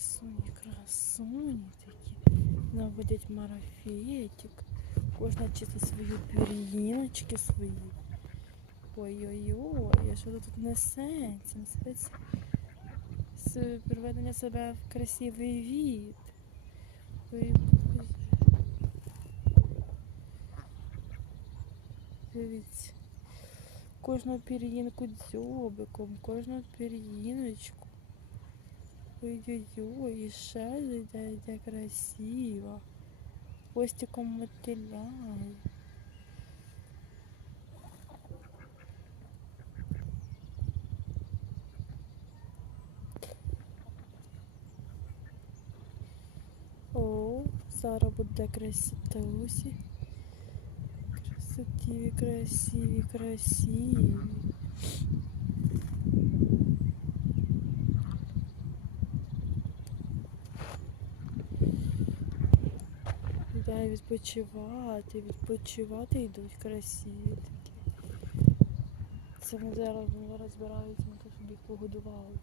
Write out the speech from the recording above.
Красуні, красуні такі. Наводять марафетик. Кожна чистить свої пір'їночки свої. Ой-ой-ой, а що тут несеться? Несеться з приведення себе в красивий від. Ой, Боже. Дивіться. Кожну пір'їнку дзьобиком, кожну пір'їночку. Ой-ой-ой, і ще йде, йде красиво. Хвостиком мотиляє. О, зараз буде красотусі. Красотиві, красиві, красиві. Да, відпочивати, відпочивати йдуть красиві такі. Це ми зараз вони розбираються, ми тут собі погодували.